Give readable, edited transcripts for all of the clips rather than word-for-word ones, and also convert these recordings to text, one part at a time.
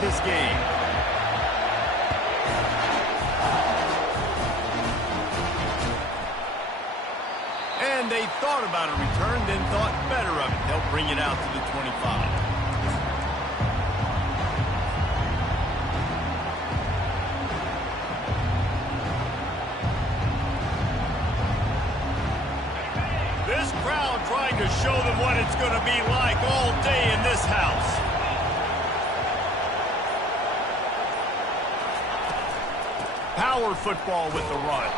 this game. And they thought about a return, then thought better of it. They'll bring it out to the 25. This crowd trying to show them what it's going to be like all day in this house. Power football with the run.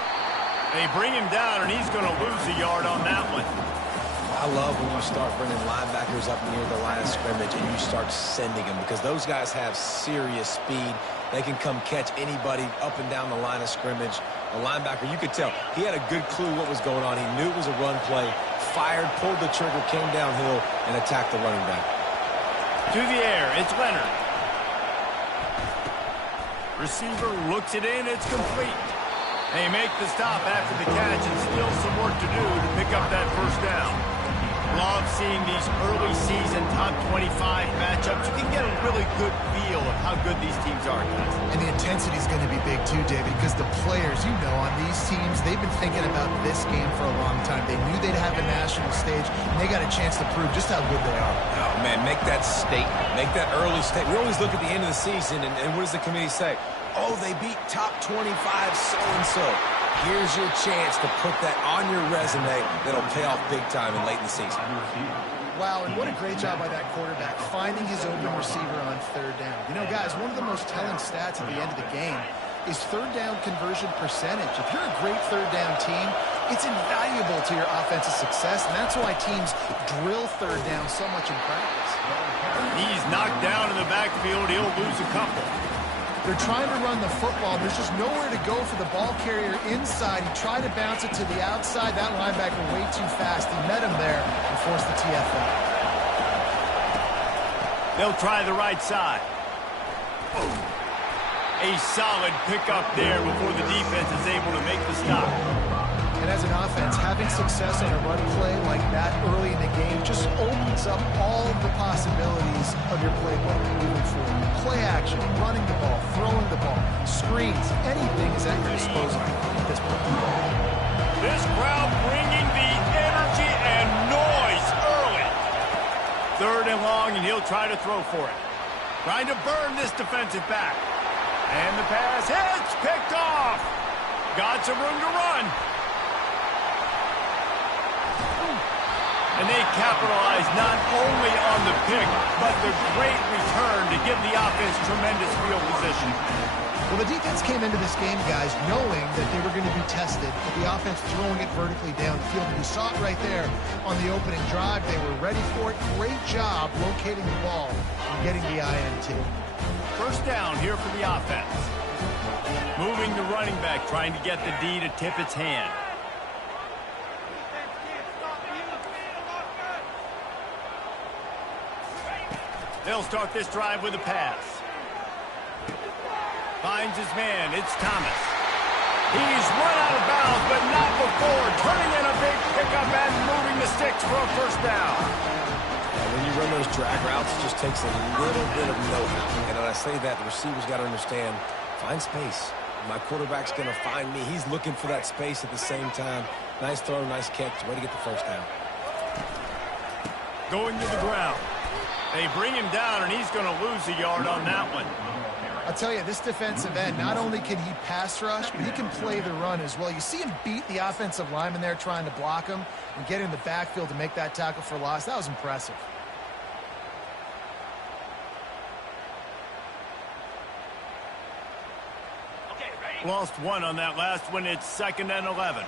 They bring him down, and he's going to lose a yard on that one. I love when you start bringing linebackers up near the line of scrimmage and you start sending them, because those guys have serious speed. They can come catch anybody up and down the line of scrimmage. A linebacker, you could tell, he had a good clue what was going on. He knew it was a run play, fired, pulled the trigger, came downhill, and attacked the running back. To the air, it's Leonard. Receiver looks it in, it's complete. They make the stop after the catch, and still some work to do to pick up that first down. Love seeing these early season top 25 matchups. You can get a really good feel of how good these teams are, guys. And the intensity is going to be big too, David, because the players, you know, on these teams, they've been thinking about this game for a long time. They knew they'd have a national stage, and they got a chance to prove just how good they are. Oh, man, make that statement. Make that early statement. We always look at the end of the season, and what does the committee say? Oh, they beat top 25 so-and-so. Here's your chance to put that on your resume that'll pay off big time and late in the season. Wow, and what a great job by that quarterback, finding his open receiver on third down. You know, guys, one of the most telling stats at the end of the game is third down conversion percentage. If you're a great third down team, it's invaluable to your offensive success, and that's why teams drill third down so much in practice. He's knocked down in the backfield. He'll lose a couple. They're trying to run the football. There's just nowhere to go for the ball carrier inside. He tried to bounce it to the outside. That linebacker way too fast. He met him there and forced the TFL. They'll try the right side. A solid pickup there before the defense is able to make the stop. And as an offense, having success on a run play like that early in the game just opens up all the possibilities of your playbook moving forward. Play action, running the ball, throwing the ball, screens, anything is at your disposal at this point. This crowd bringing the energy and noise early. Third and long, and he'll try to throw for it. Trying to burn this defensive back. And the pass hits, picked off. Got some room to run. And they capitalize not only on the pick, but the great return to give the offense tremendous field position. Well, the defense came into this game, guys, knowing that they were going to be tested, with the offense throwing it vertically down the field. And you saw it right there on the opening drive. They were ready for it. Great job locating the ball and getting the INT. First down here for the offense. Moving the running back, trying to get the D to tip its hand. They'll start this drive with a pass. Finds his man. It's Thomas. He's run out of bounds, but not before. Turning in a big pickup and moving the sticks for a first down. When you run those drag routes, it just takes a little bit of know-how. And when I say that, the receiver's got to understand, find space. My quarterback's going to find me. He's looking for that space at the same time. Nice throw, nice catch. Way to get the first down. Going to the ground. They bring him down, and he's going to lose a yard on that one. I'll tell you, this defensive end, not only can he pass rush, but he can play the run as well. You see him beat the offensive lineman there trying to block him and get in the backfield to make that tackle for loss. That was impressive. Lost one on that last one. It's 2nd and 11.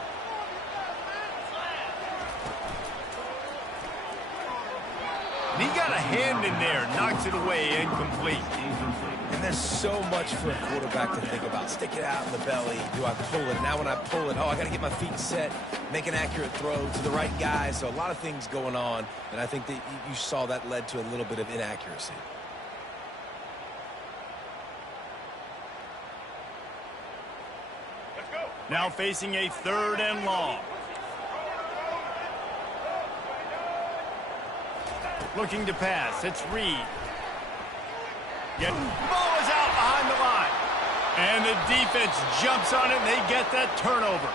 And he got a hand in there, knocks it away, incomplete. And there's so much for a quarterback to think about. Stick it out in the belly. Do I pull it? Now when I pull it, oh, I got to get my feet set, make an accurate throw to the right guy. So a lot of things going on, and I think that you saw that led to a little bit of inaccuracy. Let's go. Now facing a 3rd and long. Looking to pass. It's Reed. The ball is out behind the line. And the defense jumps on it, and they get that turnover.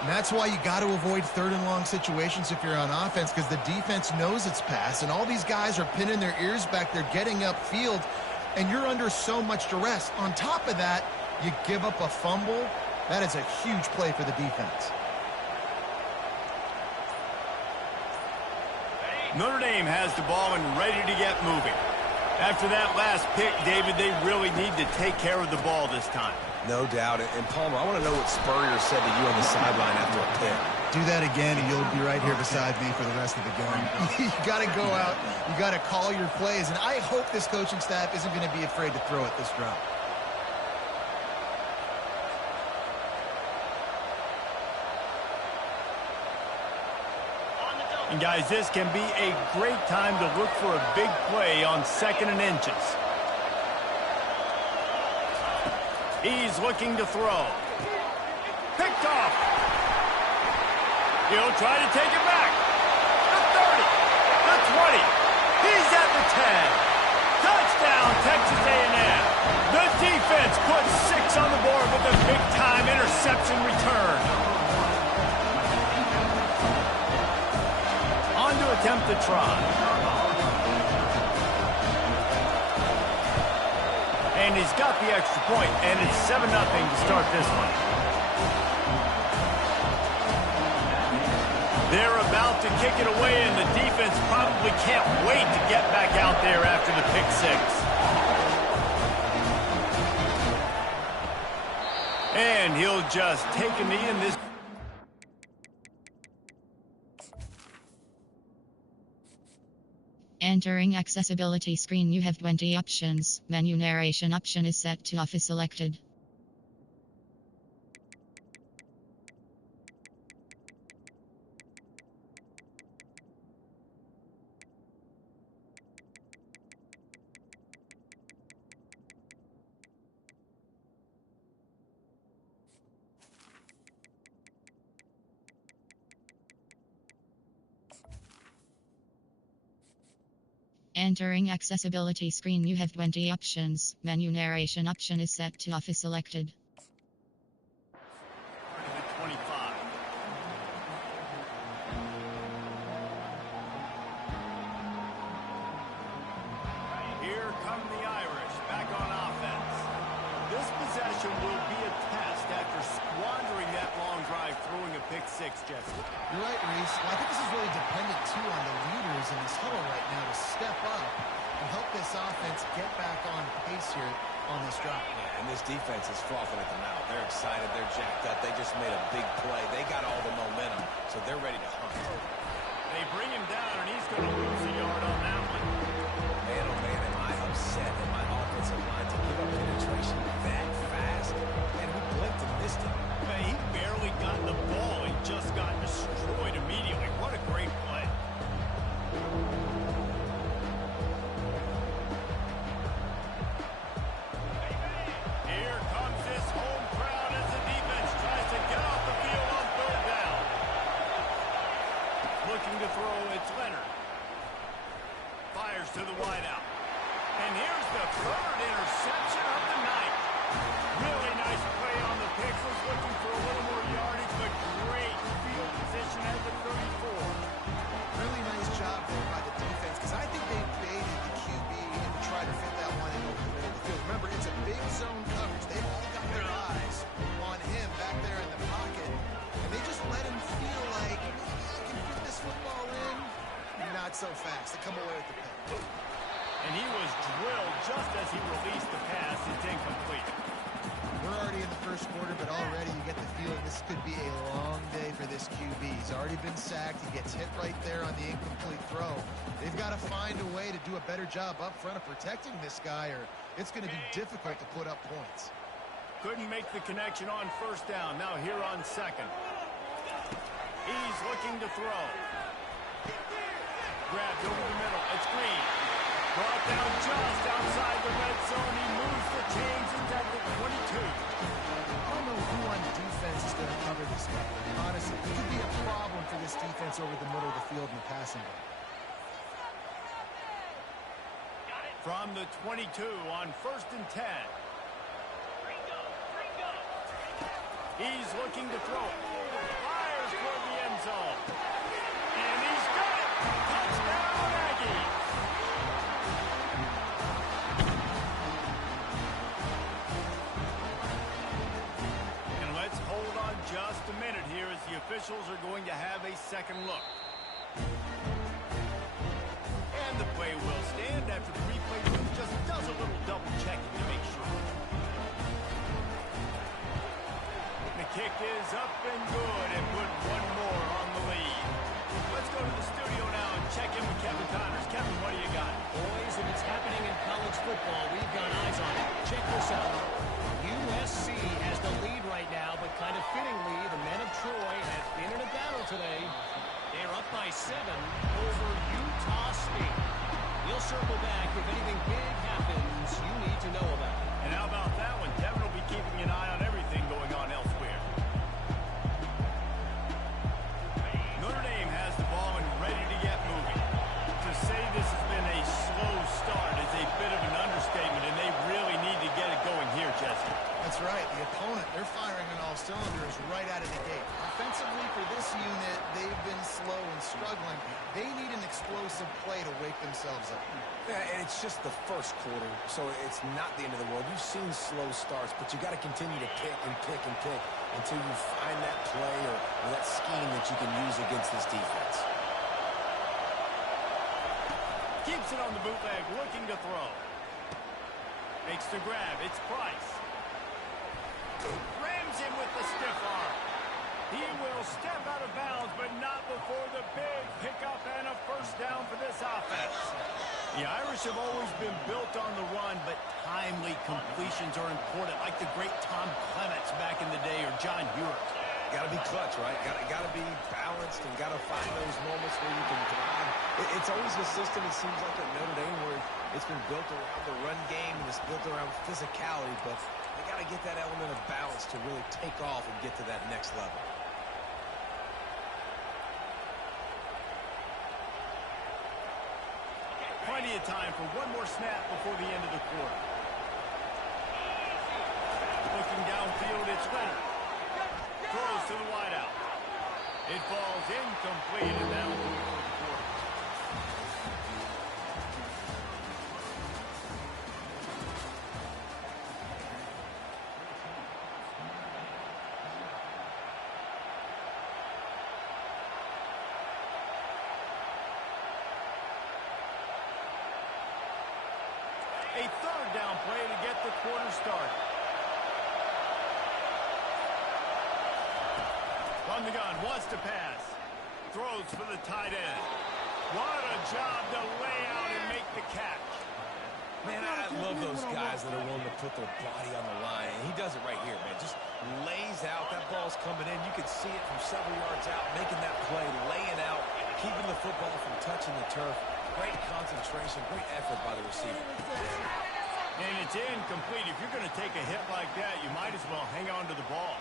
And that's why you got to avoid third and long situations if you're on offense, because the defense knows it's pass, and all these guys are pinning their ears back. They're getting upfield, and you're under so much duress. On top of that, you give up a fumble. That is a huge play for the defense. Notre Dame has the ball and ready to get moving. After that last pick, David, they really need to take care of the ball this time. No doubt. And Palmer, I want to know what Spurrier said to you on the sideline after a pick. Do that again, and you'll be right here beside me for the rest of the game. You got to go out. You got to call your plays. And I hope this coaching staff isn't going to be afraid to throw at this drop. And guys, this can be a great time to look for a big play on 2nd and inches. He's looking to throw. Picked off. He'll try to take it back. The 30, the 20. He's at the 10. Touchdown, Texas A&M. The defense puts 6 on the board with a big-time interception return. To attempt the try. And he's got the extra point, and it's 7-0 to start this one. They're about to kick it away, and the defense probably can't wait to get back out there after the pick 6. And he'll just take a knee in this. Entering accessibility screen, you have 20 options. Menu narration option is set to off is selected. Entering accessibility screen, you have 20 options. Menu narration option is set to off is selected. 25. Here come the Irish back on offense. This possession will be a test after squandering that long drive throwing a pick 6, Jesse. You're right, Reese. Well, I think this is really dependent, too, on the leaders in this huddle right now to step up and help this offense get back on pace here on this drive. Yeah, and this defense is frothing at the mouth. They're excited. They're jacked up. They just made a big play. They got all the momentum, so they're ready to hunt. They bring him down, and he's going to lose a yard on that one. Man, oh man, am I upset at my offensive line to give up penetration that fast? And we blinked and missed it. Man, he barely got the ball. He just got destroyed immediately. What a great play. Here comes this home crowd as the defense tries to get off the field on 3rd down. Looking to throw, it's Leonard. Fires to the wideout. And here's the 3rd interception of the night. Really nice play on the pick. Was looking for a little more yardage, but great field position at the 34. Really nice job there by the defense, because I think they baited the QB and tried to fit that one in over the middle of the field. Remember, it's a big zone coverage. They've all got their eyes on him back there in the pocket, and they just let him feel like, I can fit this football in. Not so fast. They come away with the pick. And he was drilled just as he released the pass. It's incomplete. We're already in the first quarter, but already you get the feeling this could be a long day for this QB. He's already been sacked. He gets hit right there on the incomplete throw. They've got to find a way to do a better job up front of protecting this guy, or it's going to be difficult to put up points. Couldn't make the connection on 1st down. Now here on 2nd. He's looking to throw. Grabbed over the middle. It's Green. Brought down just outside the red zone. He moves the chains into the 22. I don't know who on defense is going to cover this guy. Honestly, it could be a problem for this defense over the middle of the field in the passing game. From the 22 on 1st and 10. He's looking to throw it. Fires toward the end zone. And he's got it. Touchdown, Aggies. And let's hold on just a minute here as the officials are going to have a second look. And the play will stand after the replay room just does a little double checking to make sure. The kick is up and good and put one more on the lead. Let's go to the studio now and check in with Kevin Connors. Kevin, what do you got? Boys, if it's happening in college football, we've got eyes on it. Check this out. USC has the lead right now, but kind of fittingly, the men of Troy have been in a battle today. They're up by 7 over Utah State. We'll circle back if anything big happens you need to know about. And how about that one? Kevin will be keeping an eye on everything going on elsewhere. Notre Dame has the ball and ready to get moving. To say this has been a slow start is a bit of an understatement, and they really need to get it going here, Jesse. That's right. The opponent, they're firing on all cylinders right out of the gate. Offensively, for this unit, they've been slow and struggling. They need an explosive play to wake themselves up. Yeah, and it's just the first quarter, so it's not the end of the world. You've seen slow starts, but you got to continue to pick and pick and pick until you find that play or that scheme that you can use against this defense. Keeps it on the bootleg, looking to throw. Makes the grab. It's Price. Rams him with the stiff arm. He will step out of bounds, but not before the big pickup and a first down for this offense. The Irish have always been built on the run, but timely completions are important, like the great Tom Clements back in the day or John Hewett. Got to be clutch, right? Got to be balanced and got to find those moments where you can drive. It's always a system, it seems like, at Notre Dame where it's been built around the run game and it's built around physicality, but they got to get that element of balance to really take off and get to that next level. Plenty of time for one more snap before the end of the quarter. Looking downfield, it's Leonard. Throws to the wideout. It falls incomplete, and that'll do it for the quarter. A third down play to get the quarter started. On the gun, wants to pass. Throws for the tight end. What a job to lay out and make the catch. Man, I love those guys that are willing to put their body on the line, and he does it right here, man. Just lays out. That ball's coming in. You can see it from several yards out, making that play, laying out, keeping the football from touching the turf. Great concentration, great effort by the receiver. And it's incomplete. If you're going to take a hit like that, you might as well hang on to the ball.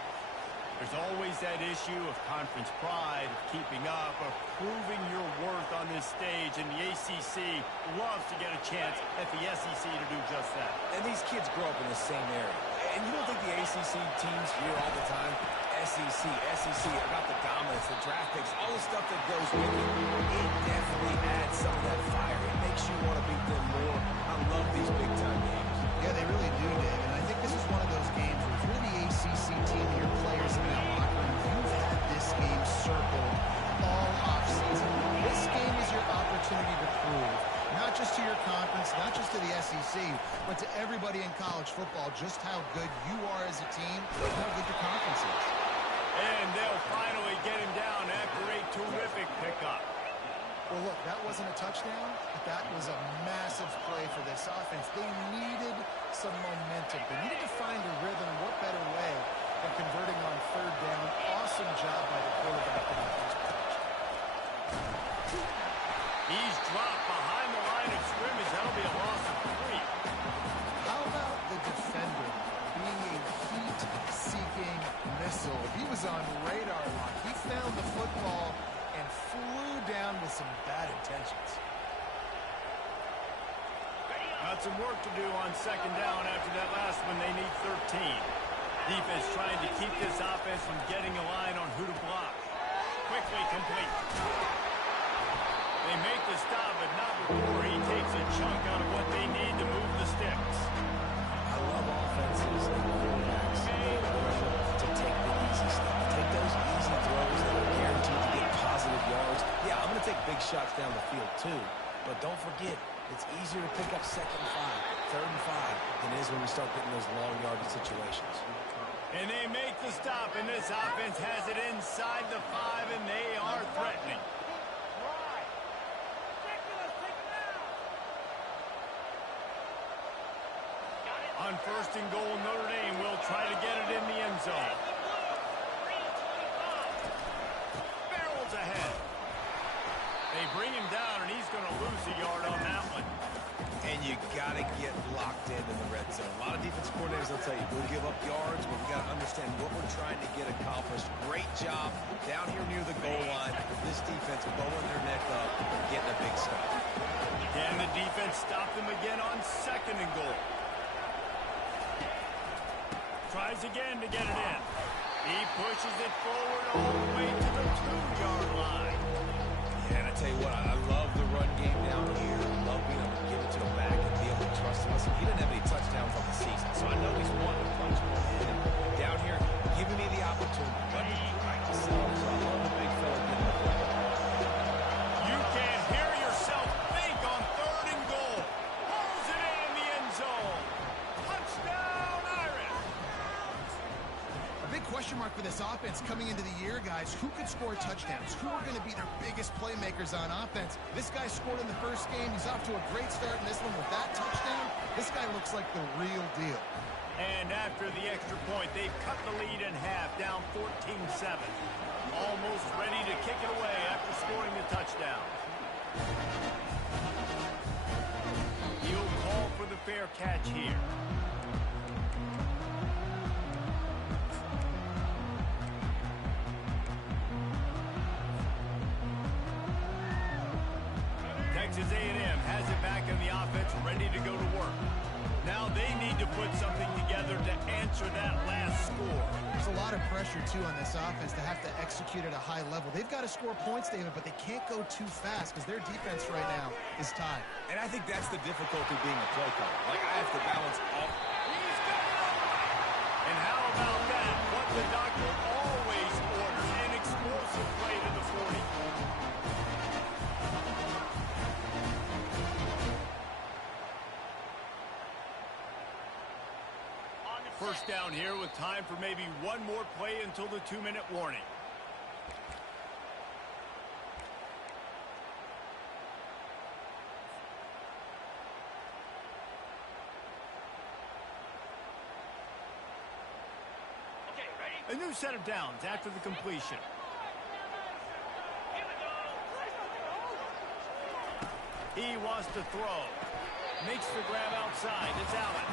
There's always that issue of conference pride, of keeping up, of proving your worth on this stage, and the ACC loves to get a chance at the SEC to do just that. And these kids grow up in the same area. And you don't think the ACC teams hear all the time, SEC, about the dominance, the draft picks, all the stuff that goes with it. It definitely adds some of that fire. It makes you want to beat them more. I love these big-time games. Yeah, they really do, Dave. And I think this is one of those games where if you're the ACC team, your players in that locker room, you've had this game circled all offseason. This game is your opportunity to prove, not just to your conference, not just to the SEC, but to everybody in college football, just how good you are as a team and how good your conference is. And they'll finally get him down after a terrific pickup. Well, look, that wasn't a touchdown, but that was a massive play for this offense. They needed some momentum. They needed to find a rhythm. What better way than converting on third down? Awesome job by the quarterback in that first pitch. He's dropped behind the line of scrimmage. That'll be a loss of 3. How about the defender being a heat-seeking missile? He was on radar lock. He found the football and flew down with some bad intentions. Got some work to do on second down after that last one. They need 13. Defense trying to keep this offense from getting a line on who to block. Quickly complete. They make the stop, but not before he takes a chunk out of what they need to move the sticks. I love offenses and quarterbacks to take the easy stuff. Take those easy throws that are guaranteed to get positive yards. Yeah, I'm going to take big shots down the field too, but don't forget, it's easier to pick up 2nd and 5, 3rd and 5 than it is when we start getting those long yardage situations. And they make the stop, and this offense has it inside the 5, and they are threatening. On 1st and goal, Notre Dame will try to get it in the end zone. Barrels ahead. They bring him down, and he's going to lose a yard on that one. And you got to get locked in the red zone. A lot of defense coordinators will tell you, we'll give up yards, but we got to understand what we're trying to get accomplished. Great job down here near the goal line. This defense bowing their neck up and getting a big stop. And the defense stopped them again on 2nd and goal. Tries again to get it in. He pushes it forward all the way to the 2-yard line. Yeah, and I tell you what, I love the run game down here. I love being able to give it to him back and be able to trust him. Listen, he didn't have any touchdowns on the season, so I know he's wanting to punch more in. And down here, giving me the opportunity. Let me practice some. So I love the big fella getting the football. You can hear yourself think on 3rd and goal. Pulls it in the end zone. Touchdown, Irish. A big question mark for this offense coming into the year, guys. Who could score touchdowns? Who are going to be their biggest playmakers on offense? This guy scored in the first game. He's off to a great start in this one with that touchdown. This guy looks like the real deal. And after the extra point, they've cut the lead in half, down 14-7. Almost ready to kick it away after scoring the touchdown. He'll call for the fair catch here. Texas A&M has it back in the offense, ready to go to work. Now they need to put something together to answer that last score. There's a lot of pressure, too, on this offense to have to execute at a high level. They've got to score points, David, but they can't go too fast because their defense right now is tied. And I think that's the difficulty being a play caller. Like, I have to balance all. And how about that? What the doctor always orders, an explosive play to the 40. First down here with time for maybe one more play until the 2-minute warning. A new set of downs after the completion. He wants to throw. Makes the grab outside. It's Allen.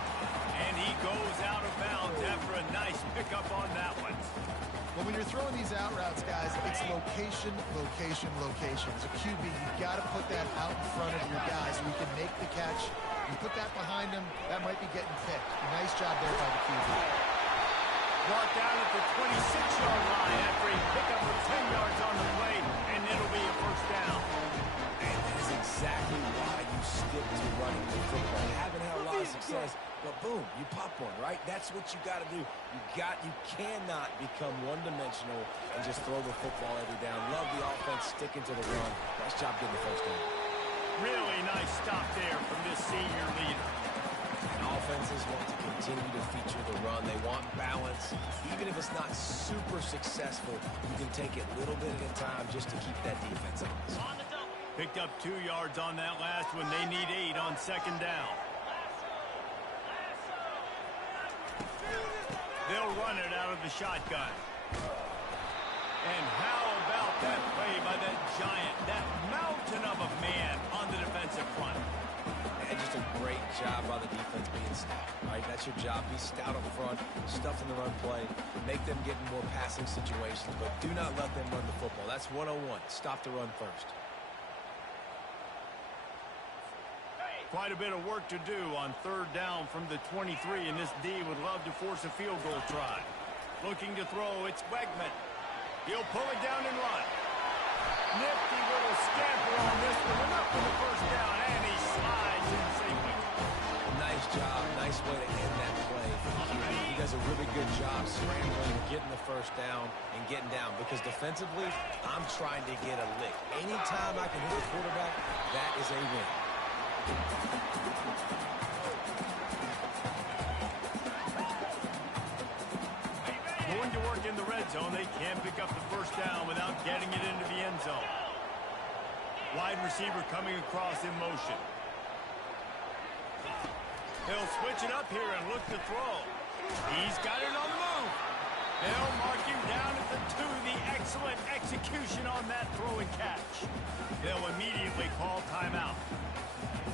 And he goes out of bounds after a nice pickup on that one. Well, when you're throwing these out routes, guys, it's location, location, location. As a QB, you've got to put that out in front of your guys so you can make the catch. You put that behind him, that might be getting picked. Nice job there by the QB. Brought down at the 26-yard line after a pickup of 10 yards on the play, and it'll be a first down. And that is exactly why you stick to running the football. You haven't had a lot of success, but boom, you pop one, right? That's what you got to do. You cannot become one-dimensional and just throw the football every down. Love the offense sticking to the run. Nice job getting the first down. Really nice stop there from this senior leader. And offenses want to continue to feature the run. They want balance. Even if it's not super successful, you can take it little bit at a time just to keep that defense honest. Picked up 2 yards on that last one. They need 8 on second down. They'll run it out of the shotgun. And how about that play by that giant, that mountain of a man on the defensive front? And just a great job by the defense being stout, right? That's your job. Be stout up front, stuff in the run play, make them get in more passing situations, but do not let them run the football. That's 101. Stop the run first. Quite a bit of work to do on third down from the 23, and this D would love to force a field goal try. Looking to throw, it's Wegman. He'll pull it down and run. Nifty little scamper on this one, enough for the first down, and he slides in safely. Nice job, nice way to end that play. He does a really good job scrambling, getting the first down, and getting down. Because defensively, I'm trying to get a lick. Anytime I can hit the quarterback, that is a win. Going to work in the red zone. They can't pick up the first down without getting it into the end zone. Wide receiver coming across in motion. He'll switch it up here and look to throw. He's got it on the move. They'll mark him down at the 2. The excellent execution on that throw and catch. They'll immediately call timeout.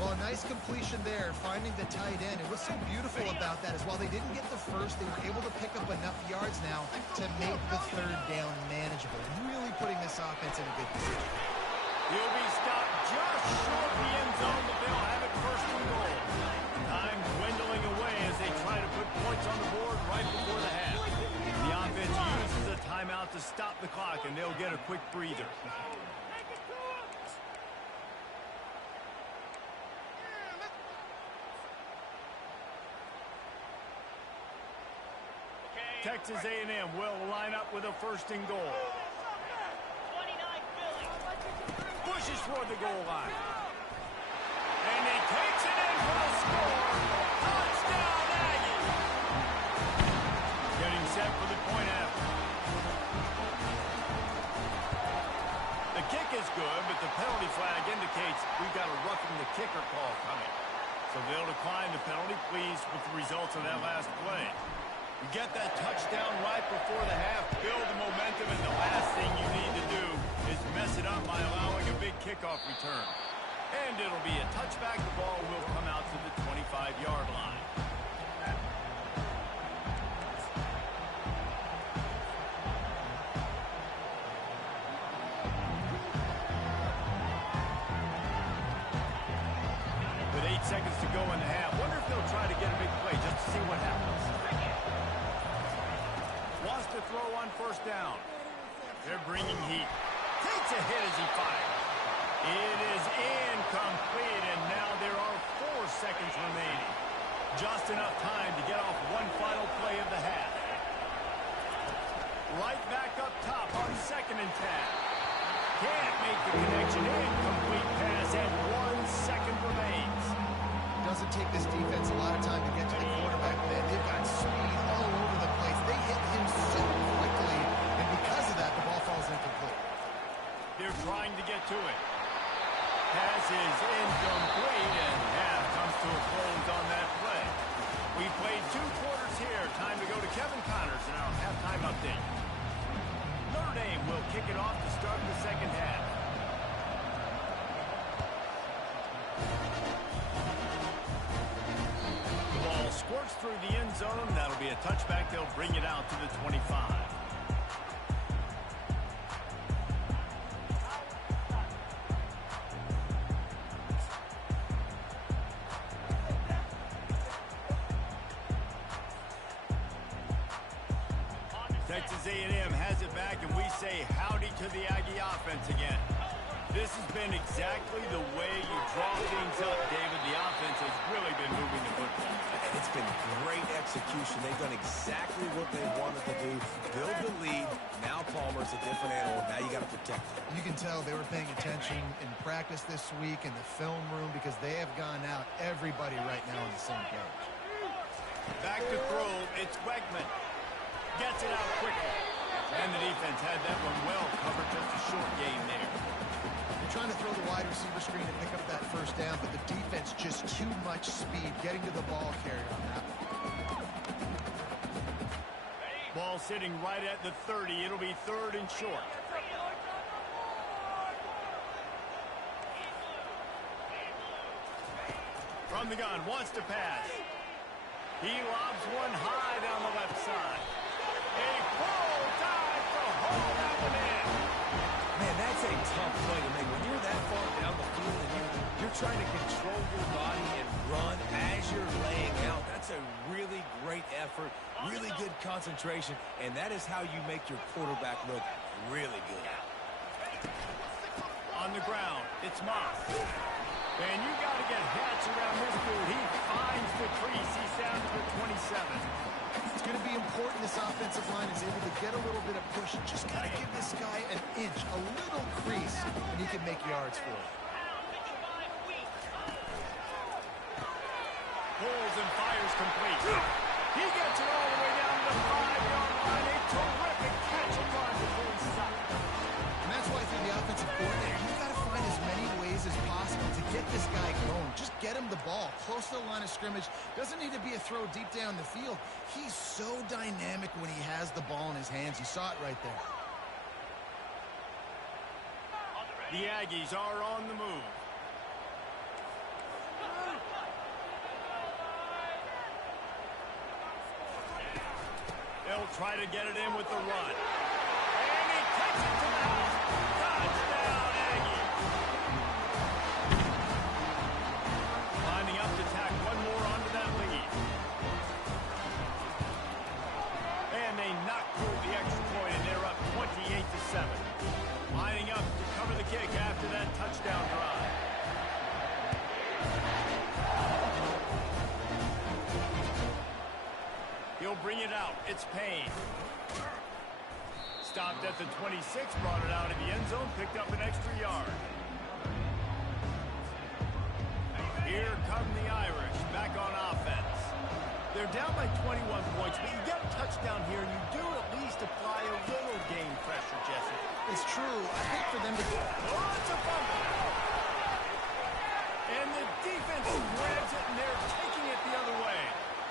Well, a nice completion there, finding the tight end. And what's so beautiful about that is while they didn't get the first, they were able to pick up enough yards now to make the third down manageable. Really putting this offense in a good position. He'll be stopped just short of the end zone, but they'll have it first and goal. Time dwindling away as they try to put points on the board right before the half. The offense uses a timeout to stop the clock, and they'll get a quick breather. Texas A&M will line up with a first and goal. Pushes toward the goal line. And he takes it in for the score. Touchdown, Aggies. Getting set for the point after. The kick is good, but the penalty flag indicates we've got a roughing the kicker call coming. So they'll decline the penalty, pleased with the results of that last play. You get that touchdown right before the half, build the momentum, and the last thing you need to do is mess it up by allowing a big kickoff return. And it'll be a touchback. The ball will come out to the 25-yard line. With 8 seconds to go in the half, wonder if they'll try to get a big play just to see what happens. Wants to throw on first down. They're bringing heat. Takes a hit as he fires. It is incomplete, and now there are 4 seconds remaining. Just enough time to get off one final play of the half. Right back up top on 2nd and 10. Can't make the connection. Incomplete pass, and 1 second remains. Doesn't take this defense a lot of time to get to the quarterback, man. They've got speed all over the place. They hit him so quickly, and because of that, the ball falls incomplete. They're trying to get to it. Pass is incomplete, and half comes to a close on that play. We played 2 quarters here. Time to go to Kevin Connors in our halftime update. Notre Dame will kick it off to start the second half. The ball squirts through the end zone. That'll be a touchback. They'll bring it out to the 25. Texas A&M has it back, and we say howdy to the Aggie offense again. This has been exactly the way you draw things up, David. The offense has really been moving the football. It's been great execution. They've done exactly what they wanted to do. Build the lead. Now Palmer's a different animal. Now you got to protect it. You can tell they were paying attention in practice this week in the film room because they have gone out, everybody right now on the same page. Back to throw. It's Wegman. Gets it out quickly. And the defense had that one well covered. Just a short game there. They're trying to throw the wide receiver screen and pick up that first down, but the defense just too much speed getting to the ball carrier on that one. Ball sitting right at the 30. It'll be 3rd and short. From the gun, wants to pass. He lobs one high down the left side. A full dive to haul that one in. Man, that's a tough play to make. When you're that far down the field and you're trying to control your body a really great effort, really good concentration, and that is how you make your quarterback look really good. On the ground, it's Moss. And you got to get hats around this dude. He finds the crease. He's down to the 27. It's going to be important this offensive line is able to get a little bit of push. Just got to give this guy an inch, a little crease, and he can make yards for it. Pulls and fires complete. He gets it all the way down to the 5-yard line. A terrific catch upon the full stop. And that's why through the offensive coordinator, you've got to find as many ways as possible to get this guy going. Just get him the ball close to the line of scrimmage. Doesn't need to be a throw deep down the field. He's so dynamic when he has the ball in his hands. You saw it right there. The Aggies are on the move. They'll try to get it in with the run. And he takes it to the house. Touchdown, Aggie. Lining up to tack one more onto that lead. And they knock through the extra point, and they're up 28-7. Lining up to cover the kick after that touchdown drive. He'll bring it out. It's Payne. Stopped at the 26, brought it out of the end zone, picked up an extra yard. Here come the Irish, back on offense. They're down by 21 points, but you get a touchdown here, and you do at least apply a little game pressure, Jesse. It's true. I think for them to... Oh, it's a fumble. And the defense grabs it, and they're taking it the other way.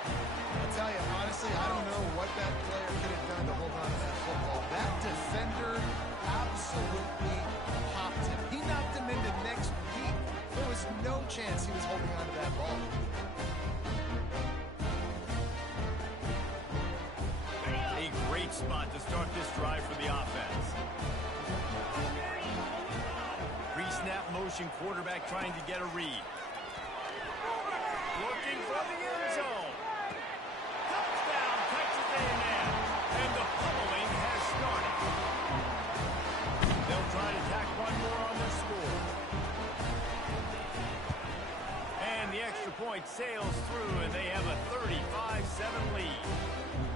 I'll tell you, honestly, I don't know what that player could have done to hold on to that football. That defender absolutely popped him. He knocked him into next week. There was no chance he was holding on to that ball. A great spot to start this drive for the offense. Pre-snap motion quarterback trying to get a read. Looking for the end zone. Touchdown, Texas A&M. And the pummeling has started. They'll try to tack one more on their score. And the extra point sails through, and they have a 35-7 lead.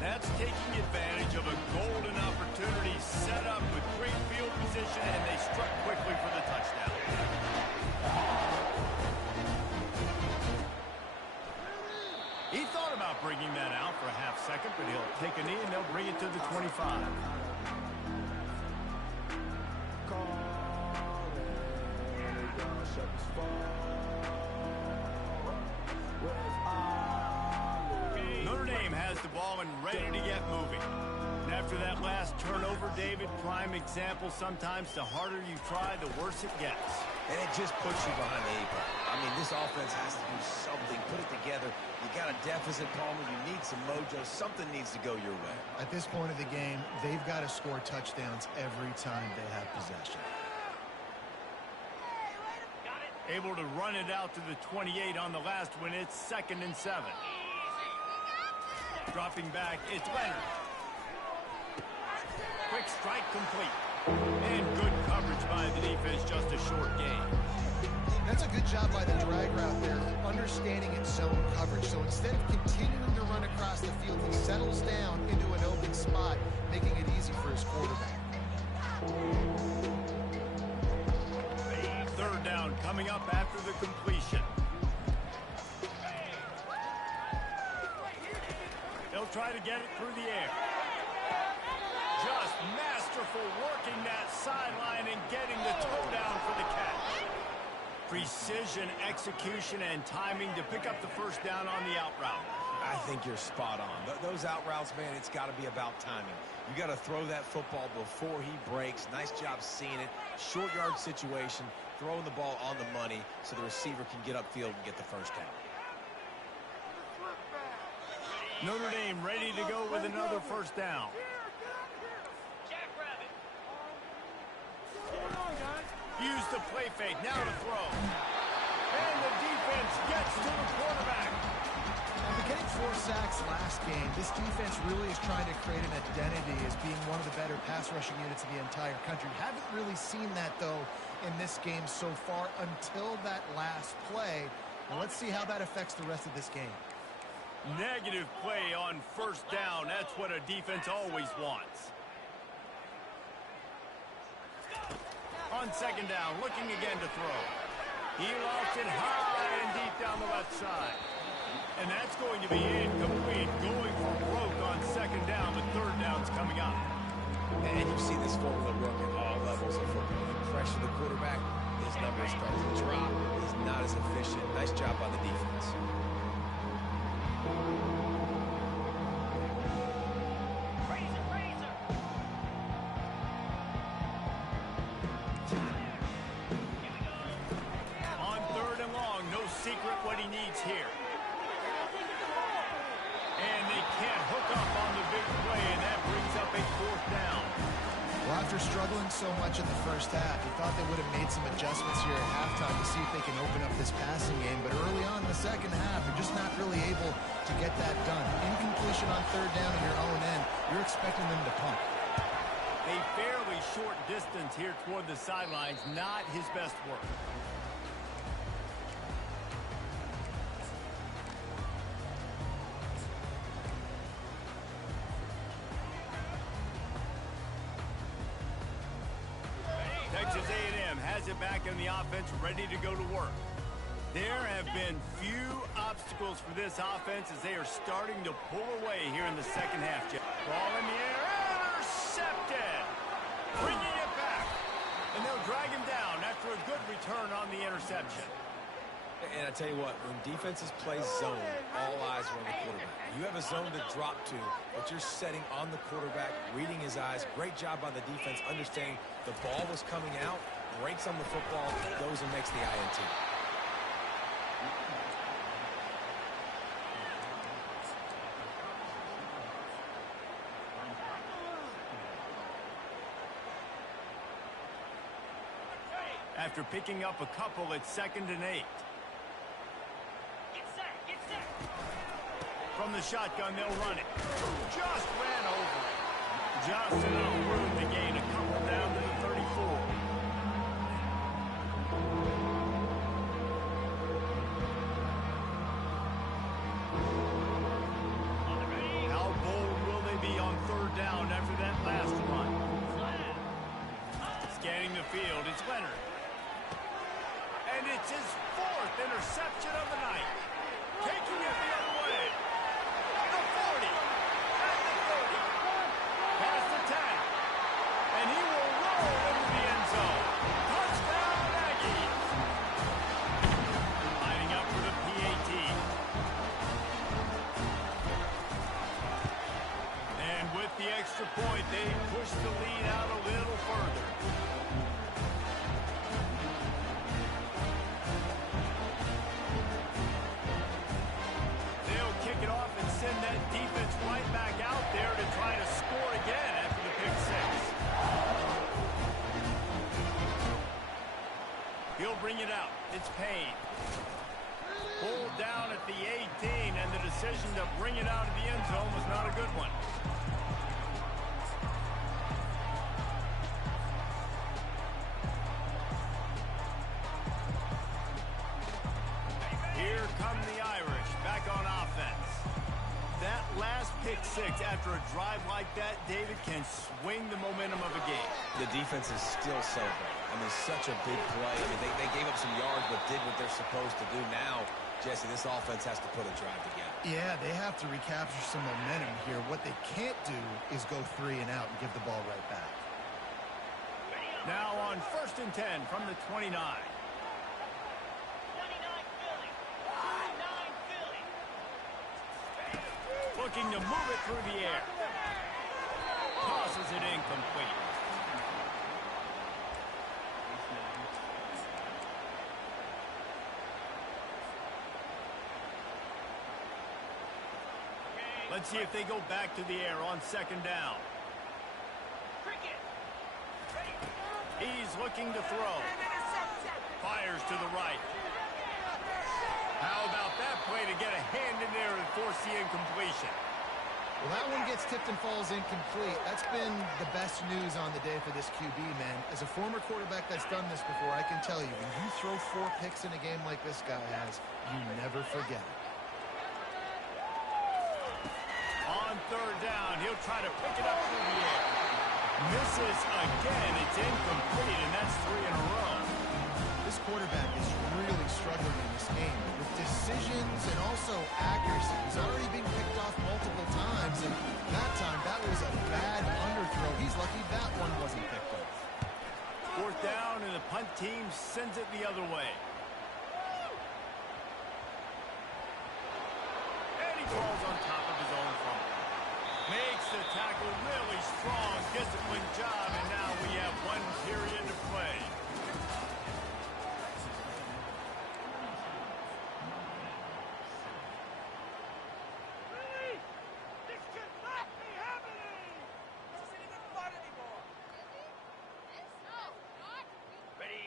That's taking advantage of a golden opportunity set up with great field position, and they struck quickly for the touchdown. He thought about bringing that out for a half second, but he'll take a knee and they'll bring it to the 25. Notre Dame has the ball and ready to get moving. And after that last turnover, David, prime example, sometimes the harder you try, the worse it gets. And it just puts you behind the 8 ball. I mean, this offense has to do something, put it together. You got a deficit, Palmer. You need some mojo. Something needs to go your way. At this point of the game, they've got to score touchdowns every time they have possession. Able to run it out to the 28 on the last one. It's 2nd and 7. Dropping back, it's Leonard. Quick strike complete. And good coverage by the defense, just a short gain. That's a good job by the drag route there, understanding its zone coverage. So instead of continuing to run across the field, he settles down into an open spot, making it easy for his quarterback. 3rd down coming up after the completion. They'll try to get it through the air. Just masterful working that sideline and getting the toe down for the catch. Precision, execution, and timing to pick up the 1st down on the out route. I think you're spot on. Those out routes, man, it's got to be about timing. You got to throw that football before he breaks. Nice job seeing it. Short yard situation, throwing the ball on the money so the receiver can get upfield and get the 1st down. Notre Dame ready to go with another 1st down. Use the play fake, now to throw. And the defense gets to the quarterback. The getting 4 sacks last game, this defense really is trying to create an identity as being one of the better pass rushing units in the entire country. Haven't really seen that, though, in this game so far until that last play. Now, let's see how that affects the rest of this game. Negative play on first down. That's what a defense always wants. On second down, looking again to throw. He lost it high and deep down the left side. And that's going to be incomplete. Going for broke on second down, but third down's coming up. And you see this formula work at all levels of football. You pressure the quarterback, his numbers start to drop. He's not as efficient. Nice job by the defense. On third and long, no secret what he needs here. And they can't hook up on the big play, and that brings up a fourth down. Well, after struggling so much in the first half, you thought they would have made some adjustments here at halftime to see if they can open up this passing game. But early on in the second half, they're just not really able to get that done. Incompletion on third down in your own end, you're expecting them to punt. A fairly short distance here toward the sidelines, not his best work. Texas A&M has it back in the offense, ready to go to work. There have been few obstacles for this offense as they are starting to pull away here in the second half. Ball in the air, intercepted! Bringing it back, and they'll drag him down after a good return on the interception. And I tell you what, when defenses play zone, all eyes are on the quarterback. You have a zone to drop to, but you're setting on the quarterback, reading his eyes. Great job by the defense, understanding the ball was coming out, breaks on the football, goes and makes the INT. After picking up a couple, it's 2nd and 8. From the shotgun, they'll run it. Just ran over it. Just enough room to gain a couple down to the 34. How bold will they be on third down after that last run? Scanning the field, it's Leonard. And it's his 4th interception of the night. Taking it the other way. The 40. At the 30. Past the 10. And he will roll into the end zone. Touchdown, Aggies. Lining up for the PAT. And with the extra point, they push the lead out a little further. Send that defense right back out there to try to score again after the pick 6. He'll bring it out. It's Payne. Pulled down at the 18, and the decision to bring it out of the end zone was not a good one. Here come the Irish back on offense. That last pick 6 after a drive like that, David, can swing the momentum of a game. The defense is still so great. I mean, such a big play. I mean, they gave up some yards but did what they're supposed to do. Now, Jesse, this offense has to put a drive together. Yeah, they have to recapture some momentum here. What they can't do is go 3 and out and give the ball right back. Now on 1st and 10 from the 29. Looking to move it through the air. Tosses it incomplete. Let's see if they go back to the air on 2nd down. He's looking to throw. Fires to the right. How about that play to get a hand in there and force the incompletion? Well, that one gets tipped and falls incomplete. That's been the best news on the day for this QB, man. As a former quarterback that's done this before, I can tell you, when you throw 4 picks in a game like this guy has, you never forget it. On third down, he'll try to pick it up through the air. Misses again. It's incomplete, and that's 3 in a row. This quarterback is really struggling in this game with decisions and also accuracy. He's already been picked off multiple times, and that time, that was a bad underthrow. He's lucky that one wasn't picked off. 4th down, and the punt team sends it the other way. And he falls on top of his own fumble. Makes the tackle really strong, disciplined job, and now we have 1 period to play.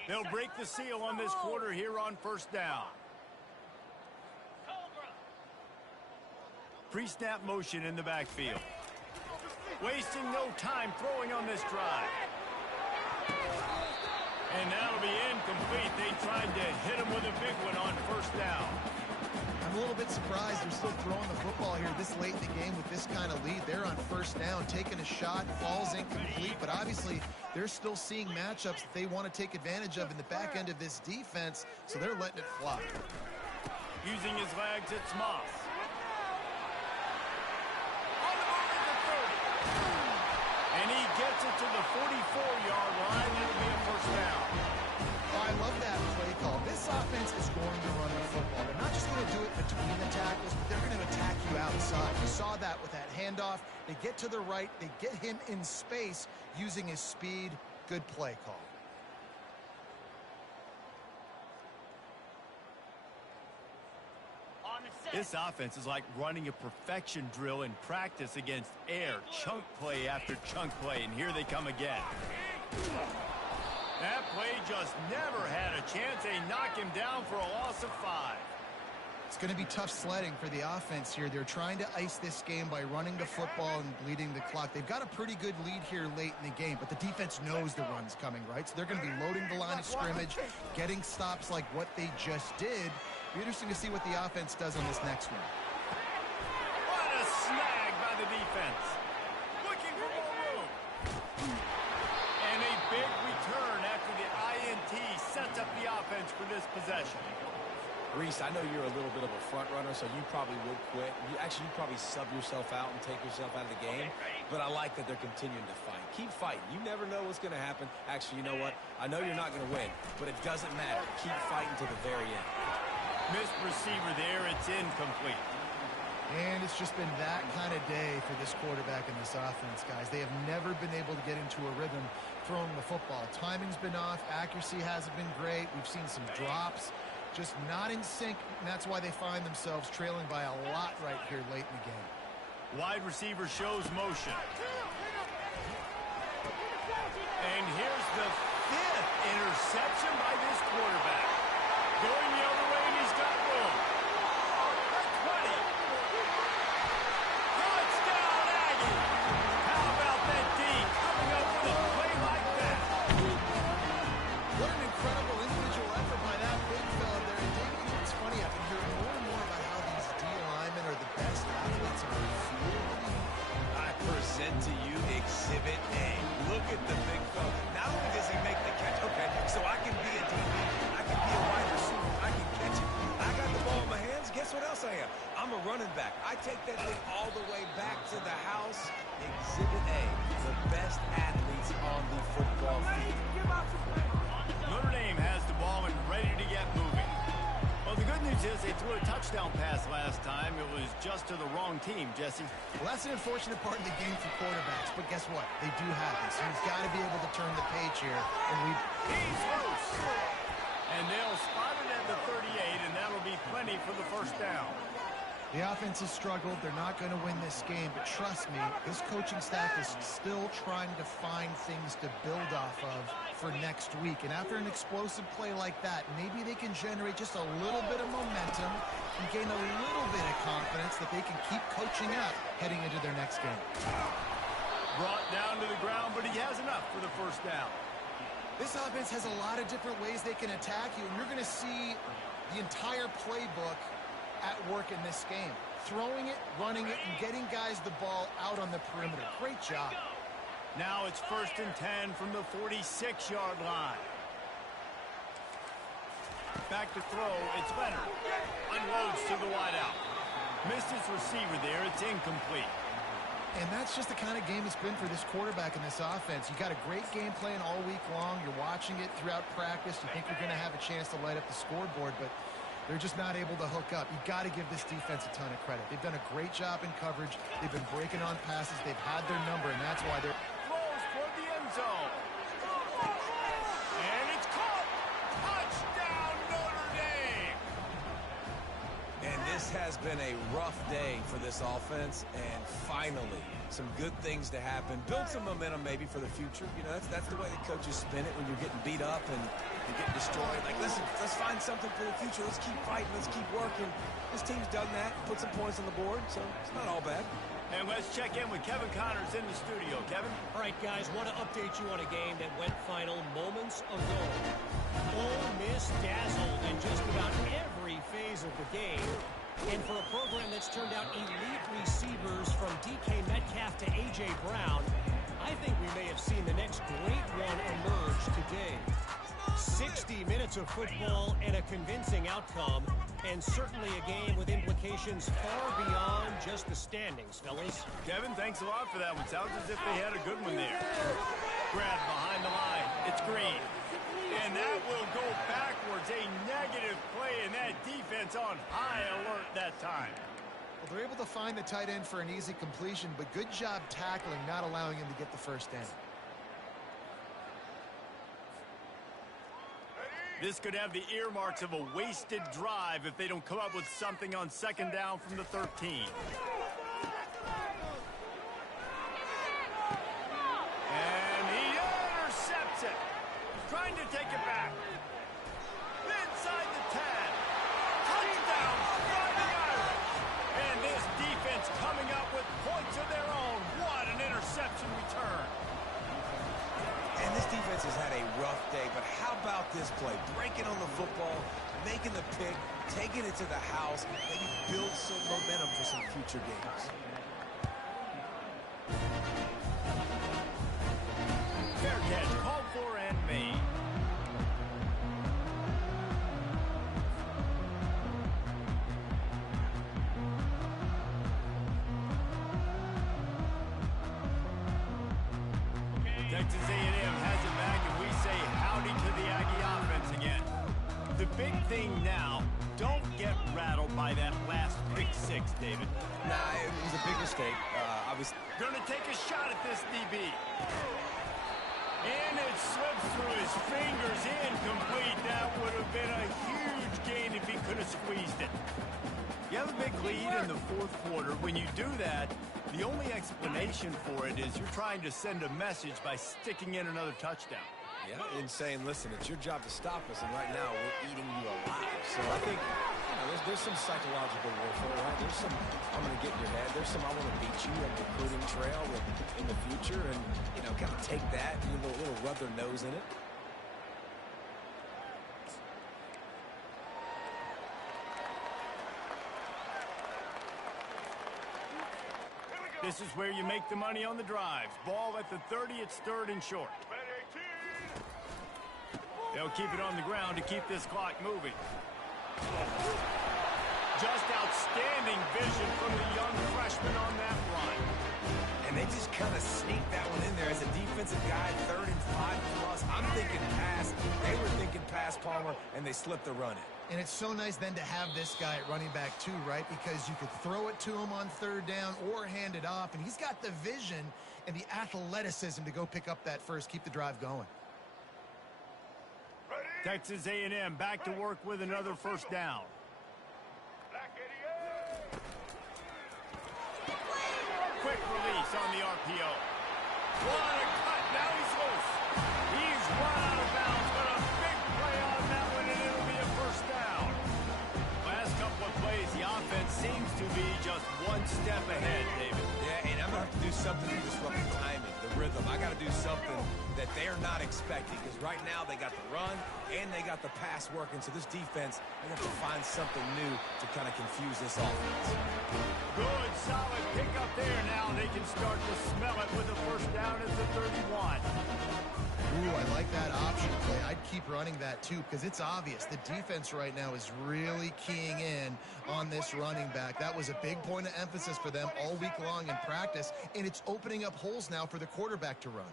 They'll break the seal on this quarter here on 1st down. Pre-snap motion in the backfield. Wasting no time throwing on this drive. And that'll be incomplete. They tried to hit him with a big one on 1st down. I'm a little bit surprised they're still throwing the football here this late in the game with this kind of lead. They're on 1st down, taking a shot, falls incomplete, but obviously they're still seeing matchups that they want to take advantage of in the back end of this defense, so they're letting it fly. Using his legs, it's Moss. On the move at the 30. And he gets it to the 44-yard line. It'll be a 1st down. Oh, I love that play call. This offense is going to run the football. They're not just going to do it between the tackles, but they're going to attack you outside. You saw that with that handoff. They get to the right. They get him in space using his speed. Good play call. This offense is like running a perfection drill in practice against air. Chunk play after chunk play, and here they come again. That play just never had a chance. They knock him down for a loss of 5. It's going to be tough sledding for the offense here. They're trying to ice this game by running the football and bleeding the clock. They've got a pretty good lead here late in the game, but the defense knows the run's coming, right? So they're going to be loading the line of scrimmage, getting stops like what they just did. Be interesting to see what the offense does on this next one. What a snag by the defense. Looking for more room. And a big return after the INT sets up the offense for this possession. Reese, I know you're a little bit of a front runner, so you probably would quit. You'd probably sub yourself out and take yourself out of the game. But I like that they're continuing to fight. Keep fighting. You never know what's going to happen. Actually, you know what? I know you're not going to win, but it doesn't matter. Keep fighting to the very end. Missed receiver there. It's incomplete. And it's just been that kind of day for this quarterback and this offense, guys. They have never been able to get into a rhythm throwing the football. Timing's been off. Accuracy hasn't been great. We've seen some drops. Just not in sync, and that's why they find themselves trailing by a lot right here late in the game. Wide receiver shows motion. And here's the 5th interception by this quarterback. Going the other way, and he's got room. 20. Touchdown, Aggie. How about that D coming up with a play like that? What an incredible individual effort by that big fella there. And David, you know, it's funny, I've been hearing more and more about how these D linemen are the best athletes on the field. I present to you Exhibit A. Look at the big fella. Not only does he make the catch, okay, so I can be a DB, I can be a wide receiver, I can catch it. I got the ball in my hands, guess what else I am? I'm a running back. I take that thing all the way back to the house. Exhibit A, the best athletes on the football field. Notre Dame has the ball and ready to get moving. Well, the good news is they threw a touchdown pass last time. It was just to the wrong team, Jesse. Well, that's an unfortunate part of the game for quarterbacks, but guess what? They do happen, so you've got to be able to turn the page here. And He's loose. And they'll spot it at the 38, and that'll be plenty for the 1st down. The offense has struggled. They're not going to win this game, but trust me, this coaching staff is still trying to find things to build off of for next week. And after an explosive play like that, maybe they can generate just a little bit of momentum and gain a little bit of confidence that they can keep coaching up heading into their next game. Brought down to the ground, but he has enough for the first down. This offense has a lot of different ways they can attack you, and you're going to see the entire playbook at work in this game. Throwing it, running it, and getting guys the ball out on the perimeter. Great job. Now it's 1st and 10 from the 46-yard line. Back to throw, it's Leonard. Unloads to the wideout. Missed his receiver there, it's incomplete. And that's just the kind of game it's been for this quarterback in this offense. You got a great game plan all week long. You're watching it throughout practice. You think you're going to have a chance to light up the scoreboard, but they're just not able to hook up. You got to give this defense a ton of credit. They've done a great job in coverage. They've been breaking on passes. They've had their number, and that's why they're... Throws for the end zone. And it's caught. Touchdown, Notre Dame. And this has been a rough day for this offense, and finally, some good things to happen. Build some momentum maybe for the future. You know, that's the way the coaches spin it when you're getting beat up and you're getting destroyed. Like, listen, let's find something for the future. Let's keep fighting. Let's keep working. This team's done that, put some points on the board, so it's not all bad. And let's check in with Kevin Connors in the studio. Kevin? All right, guys, want to update you on a game that went final moments ago. Ole Miss dazzled in just about every phase of the game. And for a program that's turned out elite receivers from DK Metcalf to A.J. Brown, I think we may have seen the next great one emerge today. 60 minutes of football and a convincing outcome, and certainly a game with implications far beyond just the standings, fellas. Kevin, thanks a lot for that one. Sounds as if they had a good one there. Grab behind the line. It's Green. And that will go backwards. A negative play, and that defense on high alert that time. Well, they're able to find the tight end for an easy completion, but good job tackling, not allowing him to get the first down. This could have the earmarks of a wasted drive if they don't come up with something on 2nd down from the 13. And he intercepts it. Trying to take it back. Inside the 10. Touchdown, Fighting Irish. And this defense coming up with points of their own. What an interception return. And this defense has had a rough day, but how about this play? Breaking on the football, making the pick, taking it to the house, maybe build some momentum for some future games. Fair catch, called for and made. Texas A&M has it back, and we say howdy to the Aggie offense again. The big thing now, don't get rattled by that last pick six, David. Nah, it was a big mistake. I was going to take a shot at this DB. And it slips through his fingers, incomplete. That would have been a huge gain if he could have squeezed it. You have a big lead in the 4th quarter. When you do that, the only explanation for it is you're trying to send a message by sticking in another touchdown. Yeah, and saying, listen, it's your job to stop us, and right now we're eating you alive. So I think, you know, there's some psychological warfare, right? There's some, I'm going to get in your head. There's some, I want to beat you on the recruiting trail in the future, and, you know, kind of take that and a little rub their nose in it. This is where you make the money on the drives. Ball at the 30, it's 3rd and short. They'll keep it on the ground to keep this clock moving. Just outstanding vision from the young freshman on that run. And they just kind of sneaked that one in there as a defensive guy, 3rd and 5 plus. I'm thinking pass. They were thinking pass, Palmer, and they slipped the run in. And it's so nice then to have this guy at running back too, right? Because you could throw it to him on 3rd down or hand it off, and he's got the vision and the athleticism to go pick up that first, keep the drive going. Texas A&M back to work with another 1st down. close on the RPO. What a cut. Now he's loose. He's run out of bounds, but a big play on that one, and it'll be a first down. Last couple of plays, the offense seems to be just one step ahead, David. Yeah, and I'm going to have to do something to disrupt the timing, the rhythm. I got to do something that they're not expecting, because right now they got the run and they got the pass working. So this defense, they have to find something new to kind of confuse this offense. Good, solid pickup there. Now they can start to smell it with a first down at the 31. Ooh, I like that option play. I'd keep running that too, because it's obvious the defense right now is really keying in on this running back. That was a big point of emphasis for them all week long in practice, and it's opening up holes now for the quarterback to run.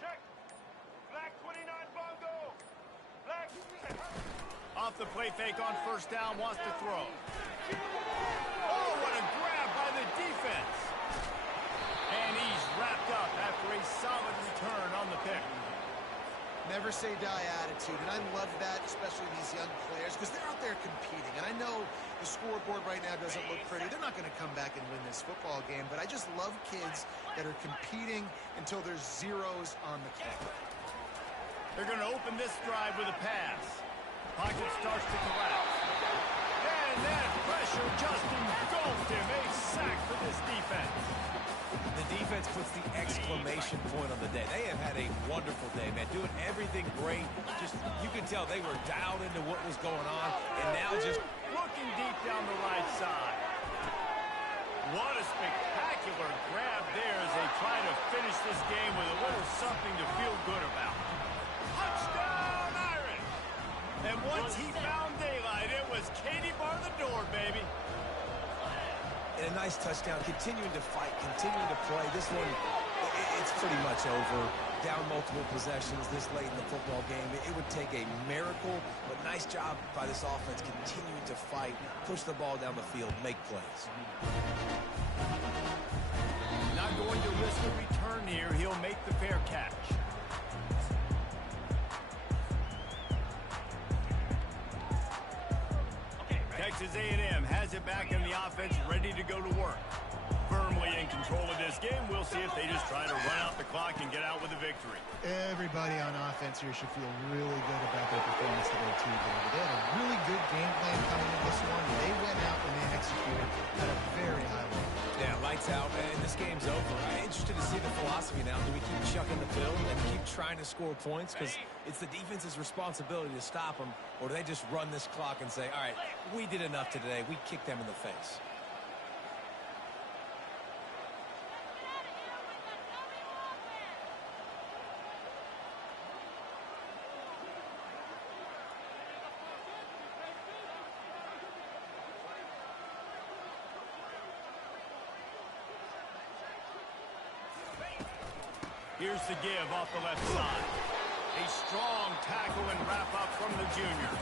Check. Black 29 Bongo. Black. Off the play fake on first down, wants to throw. Oh, what a grab by the defense. And he's wrapped up after a solid return on the pick. Never say die attitude, and I love that, especially these young players, because they're out there competing. And I know the scoreboard right now doesn't look pretty. They're not going to come back and win this football game, but I just love kids that are competing until there's zeros on the clock. They're going to open this drive with a pass. Pocket starts to collapse. And that pressure just engulfed him. A sack for this defense. The defense puts the exclamation point on the day. They have had a wonderful day, man, doing everything great. Just, you could tell they were dialed into what was going on, and now just looking deep down the right side. What a spectacular grab there as they try to finish this game with a little something to feel good about. Touchdown, Irish! And once he found daylight, it was Katie bar the door, baby. and a nice touchdown, continuing to fight, continuing to play. This one, it's pretty much over. Down multiple possessions this late in the football game. It would take a miracle, but nice job by this offense continuing to fight, push the ball down the field, make plays. Not going to risk a return here. He'll make the fair catch. Texas A&M has it back in the offense, ready to go to work. Firmly in control of this game. We'll see if they just try to run out the clock and get out with a victory. Everybody on offense here should feel really good about their performance today, too, David. They had a really good game plan coming in this one. They went out and they executed at a very high level. Yeah, lights out, and this game's over. I'm interested to see the philosophy now. Do we keep chucking the pill and keep trying to score points? Because it's the defense's responsibility to stop them, or do they just run this clock and say, all right, we did enough today. We kicked them in the face. Here's the give off the left side. A strong tackle and wrap-up from the junior.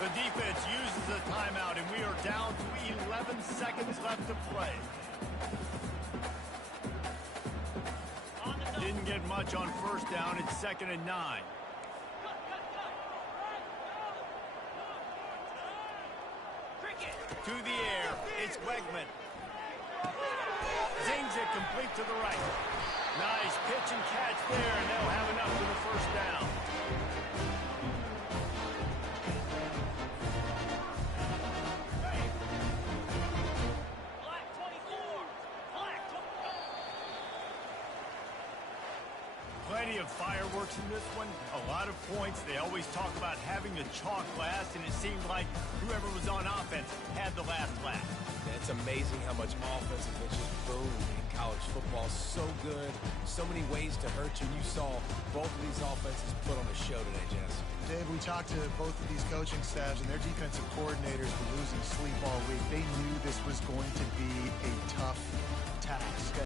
The defense uses a timeout, and we are down to 11 seconds left to play. Didn't get much on first down. It's 2nd and 9. To the air. It's Wegman. Zings it complete to the right. Nice pitch and catch there, and they'll have enough for the first down. Plenty of fireworks in this one. A lot of points. They always talk about having the chalk last, and it seemed like whoever was on offense had the last laugh. It's amazing how much offense has been just boom in college football. So good, so many ways to hurt you. And you saw both of these offenses put on a show today, Jess. Dave, we talked to both of these coaching staffs, and their defensive coordinators were losing sleep all week. They knew this was going to be a tough task.